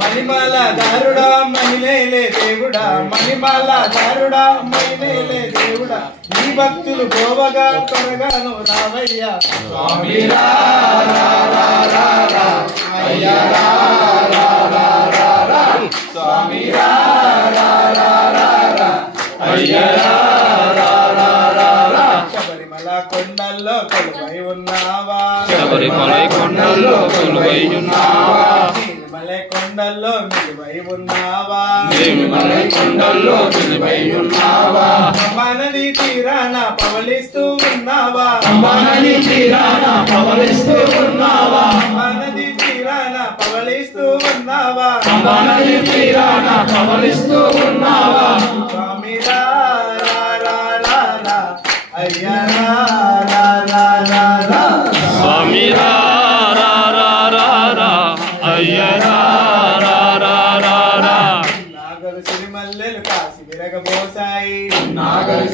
మణిమాల దారుడా మహిళలే దేవుడా, మణిమాల దారుడా మహిళలే దేవుడా, నీ భక్తులు గోవగా త్వరగాను రావయ్యా స్వామి స్వామి శబరిమల కొండల్లో కొలువై ఉన్నావా, శబరిమల కొండల్లో కొలువై ఉన్నావా, నిర్మల కొండల్లో నిలువై ఉన్నావా, నిర్మల కొండల్లో నిలువై ఉన్నావా, నది తీరాన పవలిస్తూ ఉన్నావా, నది తీరాన పవలిస్తూ ఉన్నావా, నది తీరాన పవలిస్తూ ఉన్నావా, నది తీరాన పవలిస్తూ ఉన్నావా, స్వామి అయ్యా స్వామి అయ్యరా నాగలు సిరిమల్లెలు కాసి విరగబోసాయి, నాగలు